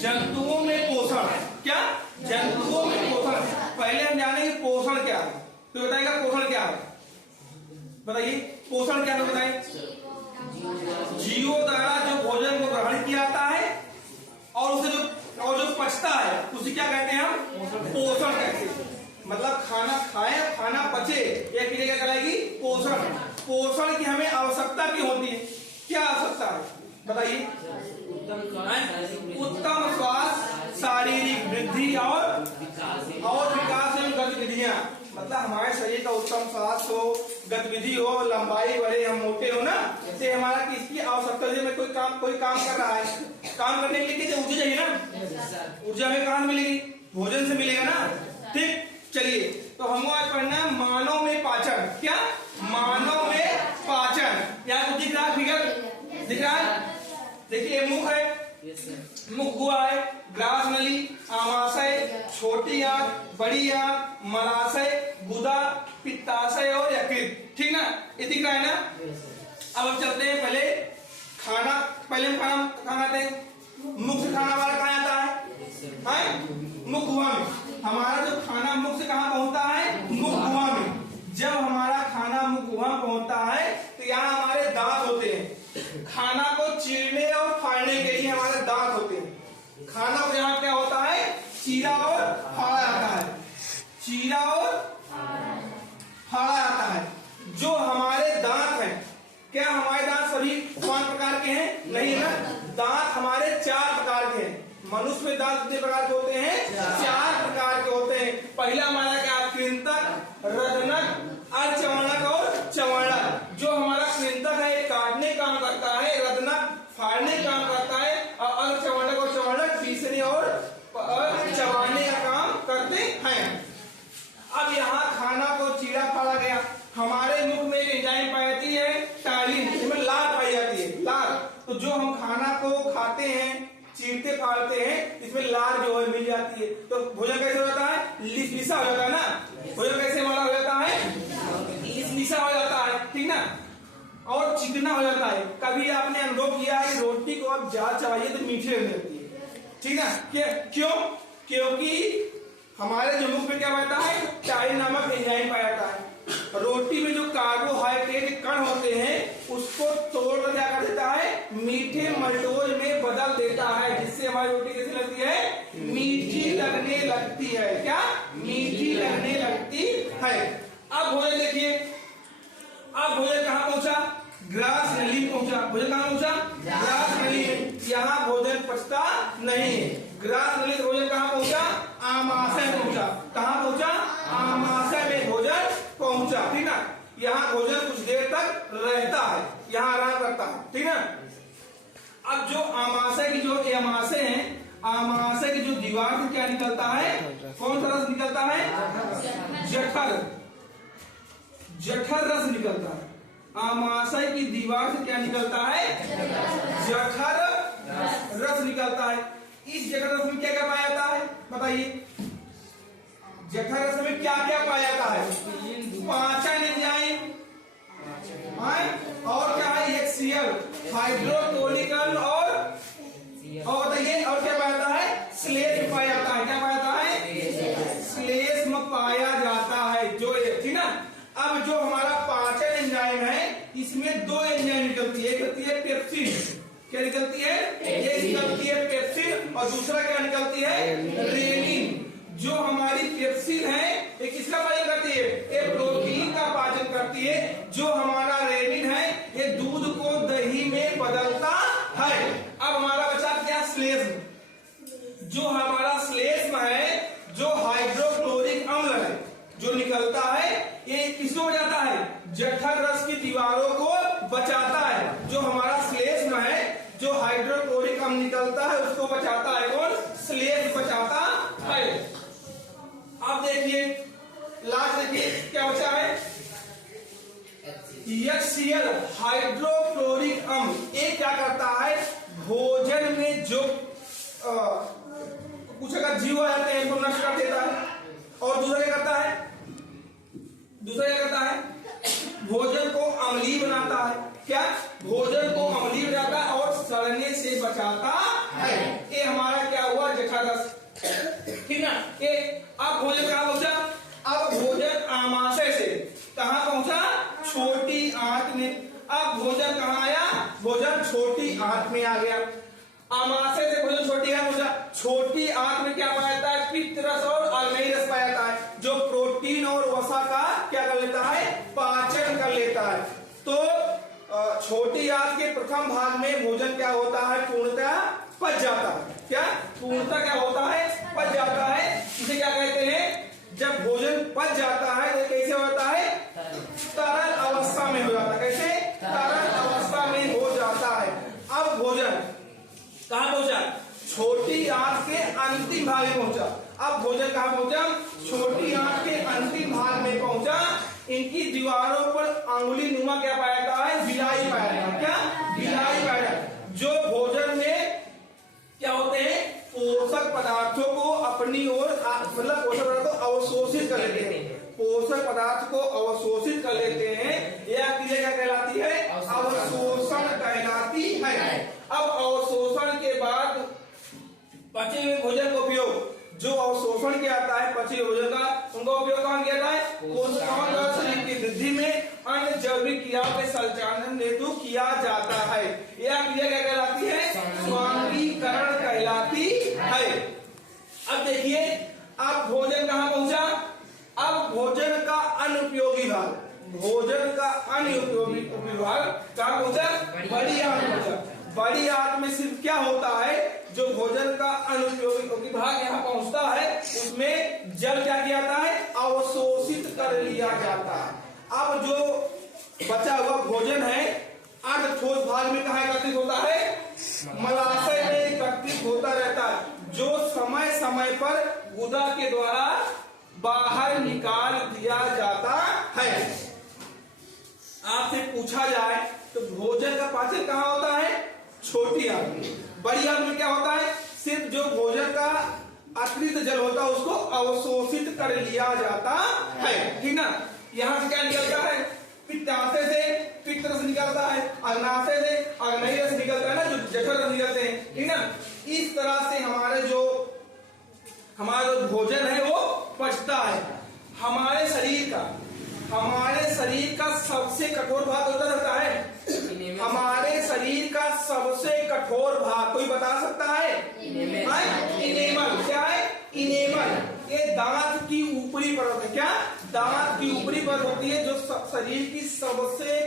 जंतुओं में पोषण। क्या? जंतुओं में पोषण। पहले हम जानेंगे पोषण क्या है, तो बताएगा पोषण क्या है। बताइए पोषण क्या है, बताइए। जीवों द्वारा जो भोजन को ग्रहण किया जाता है और उसे जो पचता है उसे क्या कहते हैं हम? पोषण कहते हैं। मतलब खाना खाए, खाना पचे, यह क्रिया क्या कहलाएगी? पोषण। पोषण की हमें आवश्यकता क्यों होती है? क्या आवश्यकता है बताइए? उत्तम स्वास्थ्य, शारीरिक वृद्धि और विकास एवं गतिविधियां। मतलब हमारे शरीर का उत्तम स्वास्थ्य हो, गतिविधि हो, लंबाई बढ़े, हम मोटे हो ना, इससे हमारा किसकी आवश्यकता है? मैं कोई काम कर रहा है, काम करने के लिए ऊर्जा चाहिए ना। ऊर्जा हमें कहाँ मिलेगी? भोजन से मिलेगा ना। ठीक, चलिए तो हमको आज पढ़ना है मानव में पाचन। क्या? मानव में पाचन। क्या कुछ दिख रहा है? फिगर दिख रहा है? देखिए मुख है, मुख हुआ है, ग्रास नली, आमाशय, छोटी आंत, बड़ी आंत, मलाशय, गुदा, पित्ताशय और यकृत। ठीक ना, ये दिख रहा है ना। अब हम चलते हैं पहले खाना। पहले हम खाना खाते हैं। मुख से खाना हमारा कहाँ आता है? मुख गुहा में। हमारा जो खाना मुख से कहाँ पहुंचता है? मुख गुहा में। जब हमारा खाना मुख गुहा पहुंचता है तो यहाँ हमारे दांत होते हैं। खाना को चीरने और फाड़ने के लिए हमारे दांत होते हैं। खाना को यहाँ क्या होता है? चीरा और फाड़ा जाता है। चीरा और फाड़ा जाता है। जो हमारे दांत हैं, क्या हमारे दांत सभी 5 प्रकार के हैं? नहीं ना। दांत हमारे 4 प्रकार के हैं। मनुष्य में दांत कितने प्रकार के होते हैं? 4 प्रकार के होते हैं। पहला हमारा क्या? कृंतक, रदनक, अर्धचवर्णक और चवर्णक। जो हमारा कृंतक है काटने काम करता है, रदनक फाड़ने काम करता है, और अर्धचवर्णक और चवर्णक पीसने और चबाने का काम करते हैं। अब यहाँ खाना को चीरा फाड़ा गया। हमारे मुख में एक एंजाइम पाई जाती है टालिन, इसमें लार पाई जाती है, लार। तो जो हम खाना को खाते हैं, चीरते फाड़ते हैं, इसमें लार जो है मिल जाती है। तो भोजन कैसे होता है? लिसलिसा हो जाता है ना। भोजन कैसे वाला हो जाता है? लिसलिसा हो जाता है। ठीक ना, और चिकना हो जाता है। कभी आपने अनुभव किया है रोटी को आप ज्यादा चबाइए तो मीठी रहने लगती है। ठीक ना, क्यों? क्योंकि हमारे जो मुख में क्या बहता है? टालिन नामक एंजाइम पाया जाता है। रोटी में जो कार्बोहाइड्रेट कण होते हैं उसको तोड़ क्या कर देता है? मीठे मल्टोज में बदल देता है, जिससे हमारी रोटी कैसी लगती है? मीठी लगने लगती है। क्या? मीठी लगने लगती है। अब भोजन देखिए, अब भोजन कहाँ पहुंचा? ग्रास नली पहुंचा। भोजन कहाँ पहुंचा? ग्रास नली में। यहाँ भोजन पचता नहीं। ग्रास नली से भोजन कहाँ पहुंचा? आमाशय पहुंचा। कहाँ पहुंचा? आमाशय में भोजन पहुंचा। ठीक ना, यहाँ भोजन कुछ देर तक रहता है, यहाँ आराम करता है। ठीक ना। अब जो आमाशय की जो आमाशय है, आमाशय की जो दीवार से क्या निकलता है? कौन सा रस निकलता है? जठर, जठर रस निकलता है। आमाशय की दीवार से क्या निकलता है? जठर रस निकलता है। इस जठर रस में क्या क्या पाया जाता है बताइए? जठर रस में क्या क्या पाया जाता है? पाचन एंजाइम और क्या है? HCl, हाइड्रोक्लोरिकल और बताइए और क्या पाया जाता है? श्लेष्म पाया जाता है। क्या पाया जाता है? श्लेष्म पाया जाता है। जो ठीक ना। अब जो हमारा पाचन एंजाइम है इसमें 2 एंजाइम निकलती है। एक होती है पेप्सिन। क्या निकलती है? एक निकलती है पेप्सिन और दूसरा क्या निकलती है? रेनिन। जो हमारी पेप्सिन है ये किसका पाचन करती है? ये प्रोटीन का पाचन करती है। जो हमारा रेनिन है ये दूध को दही में बदलता है। अब हमारा बचा क्या? श्लेष्म। जो हमारा श्लेष्म है, जो हाइड्रोक्लोरिक अम्ल है जो निकलता है, ये किसको बचाता है? जठर रस की दीवारों को बचाता है। जो हमारा श्लेष्म है, जो हाइड्रोक्लोरिक अम्ल निकलता है उसको बचाता है। कौन? श्लेष्म बचाता है। अब देखिए लास्ट देखिए क्या बचा है? HCl, हाइड्रोक्लोरिक अम्ल। ये क्या करता है? भोजन में जो कुछ अगर जीव आ जाते हैं उनको नष्ट कर देता है। और दूसरा क्या करता है? दूसरा क्या करता है? भोजन को अम्लीय बनाता है। क्या? भोजन को अम्लीय बनाता है और सड़ने से बचाता है। ये हमारा क्या हुआ? छोटी आंत में क्या पाया जाता है? पित्त रस और अग्नेय रस पाया जाता है, जो प्रोटीन और वसा का क्या कर लेता है? पाचन कर लेता है। तो छोटी आंत के प्रथम भाग में भोजन क्या होता है? पूर्णतः पच जाता है। क्या पूर्णतः क्या होता है? पच जाता है। इसे क्या कहते हैं? जब भोजन पच जाता है तो कैसे होता है? तरल अवस्था में हो जाता है। कैसे? तरल अवस्था में हो जाता है। अब भोजन कहाँ पहुंचा? छोटी आंत के अंतिम भाग में पहुंचा। अब भोजन कहाँ पहुंचा? छोटी आंत के अंतिम भाग में पहुंचा। इनकी दीवारों पर अंगुली नुमा क्या पाया जाता है? बिलाई पाया जाता है। क्या? बिलाई पाया जाता है। जो भोजन में क्या होते हैं? पोषक पदार्थों को अपनी ओर मतलब पोषक पदार्थों को अवशोषित कर लेते हैं। पोषक पदार्थ को अवशोषित कर लेते हैं। यह क्रिया क्या कहलाती है? अवशोषण कहलाती है। अब अवशोषण के बाद पचे हुए भोजन का उपयोग, जो अवशोषण किया जाता है पचे हुए भोजन का, उनका उपयोग कहाँ किया जाता है? कोशिकाओं द्वारा शरीर की वृद्धि में अन्य जैविक क्रियाओं के संचालन हेतु किया जाता है। यह क्रिया क्या कहलाती है? स्वांगीकरण कहलाती है। अब देखिए, अब भोजन कहाँ पहुंचा? अब भोजन का अनुपयोगी भाग, भोजन का अनुपयोगी भाग कहाँ पहुंचा? बड़ी आंत पहुंचा। बड़ी आंत में सिर्फ क्या होता है? जो भोजन का अनुपयोगी भाग यहाँ पहुंचता है, उसमें जल क्या किया जाता है? अवशोषित कर लिया जाता है। अब जो बचा हुआ भोजन है अर्ध ठोस भाग में कहाँ एकत्रित होता है? मलाशय में एकत्रित होता रहता है, जो समय समय पर गुदा के द्वारा बाहर निकाल दिया जाता है। आपसे पूछा जाए तो भोजन का पाचन कहाँ होता है? छोटी आंत में। बड़ी आंत में क्या होता है? सिर्फ जो भोजन का अतिरिक्त जल होता है उसको अवशोषित कर लिया जाता है। ठीक ना? यहाँ से क्या निकलता है? पित्ताशय से पित्त रस निकलता है, अग्नाशय से अग्नेय रस निकलता है ना, जो जठर रस निकलते हैं। ठीक ना? इस तरह से हमारा जो भोजन है वो पचता है। हमारे शरीर का सबसे कठोर भाग होता है। हमारे शरीर का सबसे कठोर भाग कोई बता सकता है? इनेमल। क्या है? इनेमल। ये दांत की ऊपरी परत है। क्या? दांत की ऊपरी परत होती है, जो शरीर की सबसे